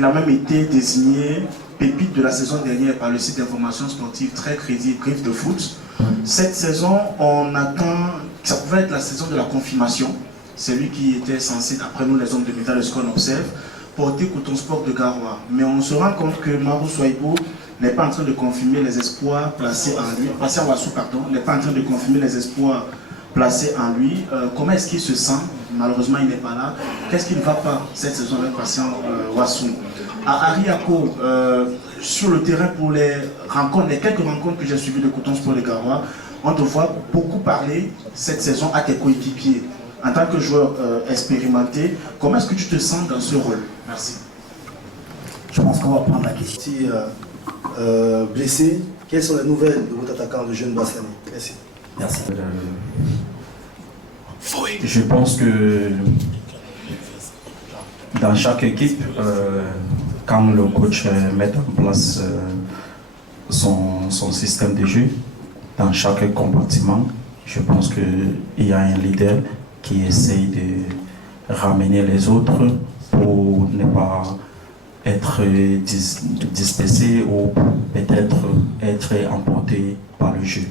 Il a même été désigné pépite de la saison dernière par le site d'information sportive très crédible Brief de Foot. Cette saison, on attend, ça pouvait être la saison de la confirmation. C'est lui qui était censé, d'après nous les hommes de métal, ce qu'on observe, porter Coton Sport de Garoua. Mais on se rend compte que Marou Souaïbou n'est pas en train de confirmer les espoirs placés en lui, placés en Wassou, pardon, n'est pas en train de confirmer les espoirs placés en lui. Comment est-ce qu'il se sent? Malheureusement, il n'est pas là. Qu'est-ce qui ne va pas cette saison avec Patient Wassou? À Ariako, sur le terrain pour les rencontres, les quelques rencontres que j'ai suivies de Coton Sport de Garoua, on te voit beaucoup parler cette saison à tes coéquipiers. En tant que joueur expérimenté, comment est-ce que tu te sens dans ce rôle? Merci. Je pense qu'on va prendre la question. Si blessé, quelles sont les nouvelles de votre attaquant, le jeune Bassani? Merci. Merci. Je pense que dans chaque équipe, quand le coach met en place son système de jeu, dans chaque compartiment, je pense qu'il y a un leader qui essaye de ramener les autres pour ne pas être dispersé ou peut-être être emporté par le jeu.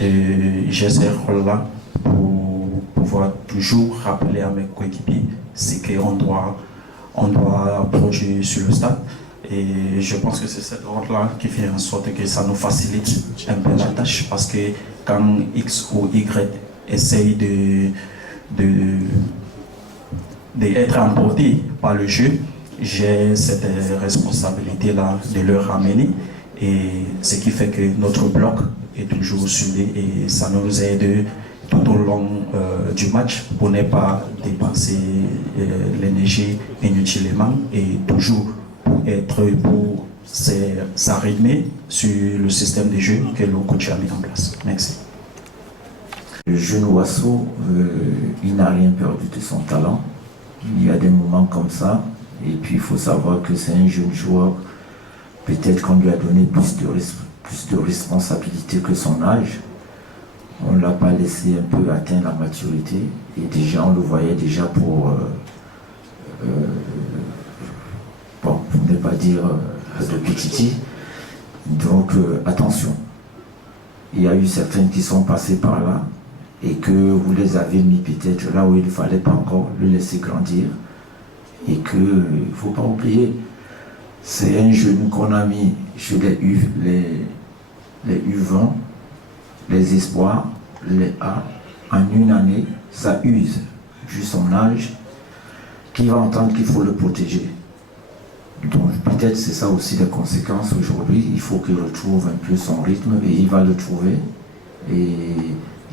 Et j'ai ce rôle-là pour pouvoir toujours rappeler à mes coéquipiers ce qu'on doit produire sur le stade. Et je pense que c'est cette rôle-là qui fait en sorte que ça nous facilite un peu la tâche, parce que quand X ou Y essaye d'être emporté par le jeu, j'ai cette responsabilité-là de le ramener, et ce qui fait que notre bloc est toujours suivi et ça nous aide tout au long du match pour ne pas dépenser l'énergie inutilement et toujours pour s'arrimer sur le système de jeu que le coach a mis en place. Merci. Le jeune Wassou, il n'a rien perdu de son talent. Il y a des moments comme ça, et puis il faut savoir que c'est un jeune joueur. Peut-être qu'on lui a donné plus de responsabilité que son âge. On ne l'a pas laissé un peu atteindre la maturité, et déjà on le voyait déjà pour ne pas dire de petiti. Donc attention, il y a eu certains qui sont passés par là et que vous les avez mis peut-être là où il ne fallait pas encore le laisser grandir, et que il ne faut pas oublier, c'est un jeune qu'on a mis sur les U20, les espoirs, les A, en une année, ça use, vu son âge, qui va entendre qu'il faut le protéger. Donc peut-être c'est ça aussi les conséquences aujourd'hui. Il faut qu'il retrouve un peu son rythme, et il va le trouver. Et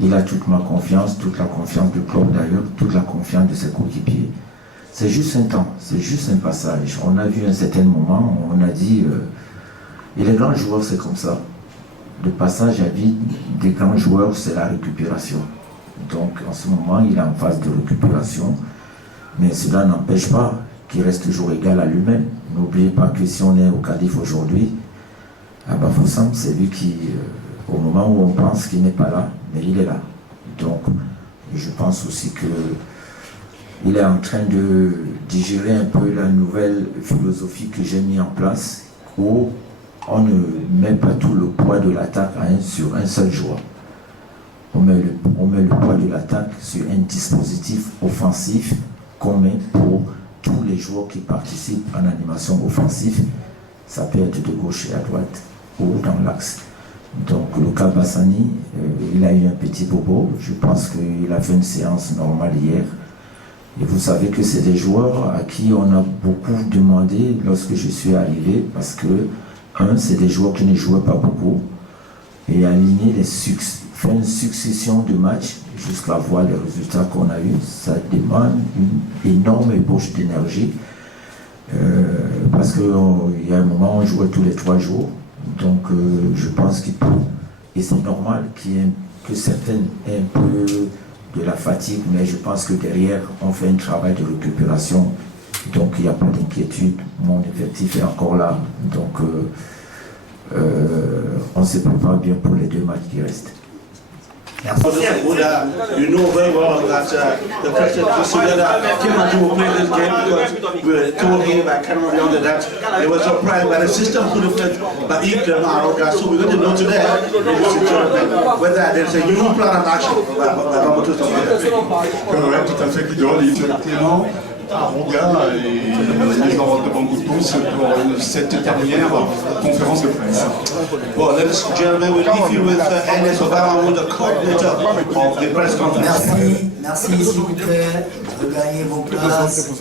il a toute ma confiance, toute la confiance du club d'ailleurs, toute la confiance de ses coéquipiers. C'est juste un temps, c'est juste un passage. On a vu un certain moment, on a dit, et les grands joueurs c'est comme ça. Le passage à vie des grands joueurs, c'est la récupération. Donc en ce moment, il est en phase de récupération, mais cela n'empêche pas qu'il reste toujours égal à lui-même. N'oubliez pas que si on est au Calife aujourd'hui, Abafoussam, c'est lui qui, au moment où on pense qu'il n'est pas là, mais il est là. Donc, je pense aussi qu'il est en train de digérer un peu la nouvelle philosophie que j'ai mis en place, où on ne met pas tout le poids de l'attaque sur un seul joueur. On met le poids de l'attaque sur un dispositif offensif qu'on met pour tous les joueurs qui participent en animation offensive. Ça peut être de gauche et à droite ou dans l'axe. Donc le cas Bassani, il a eu un petit bobo. Je pense qu'il a fait une séance normale hier. Et vous savez que c'est des joueurs à qui on a beaucoup demandé lorsque je suis arrivé, parce que c'est des joueurs qui ne jouaient pas beaucoup, et aligner faire une succession de matchs jusqu'à voir les résultats qu'on a eus, ça demande une énorme ébauche d'énergie, parce qu'il y a un moment où on jouait tous les 3 jours, donc je pense qu'il peut, et c'est normal que certaines aient un peu de la fatigue, mais je pense que derrière on fait un travail de récupération, donc il n'y a pas d'inquiétude. Mon effectif est encore là, donc on se prépare bien pour les 2 matchs qui restent. You know very well that the question just that Timothy will play this game because we were told him I cannot remember that it was surprised by the system put in place by Equal Maroc. So we're going to know today whether there's a new plan of action. Tout à fait, Guidol, il était Clément, Aronga et les Europe de Bangoutous pour cette dernière conférence de presse. Well, ladies and gentlemen, we leave you with Ernest Obama, with the coordinator of the press conference. Merci, s'il vous plaît, regagnez vos places.